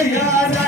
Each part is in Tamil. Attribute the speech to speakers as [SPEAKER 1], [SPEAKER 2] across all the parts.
[SPEAKER 1] Yeah.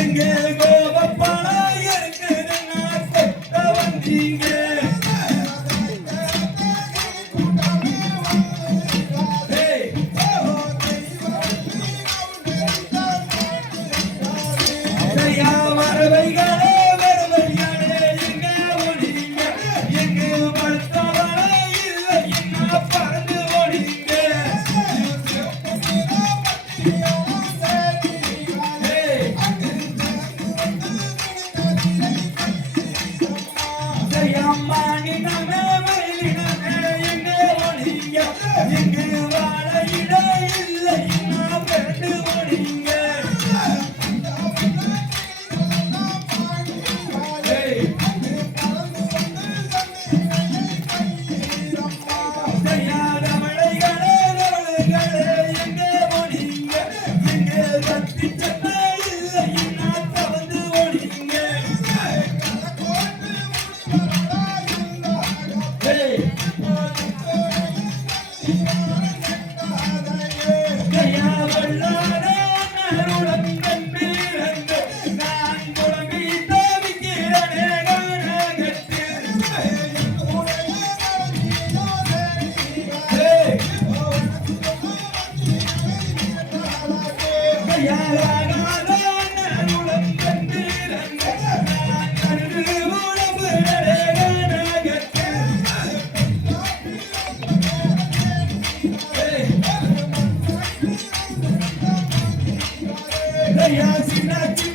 [SPEAKER 1] எங்கே கோபப்ப Hey, I see that you.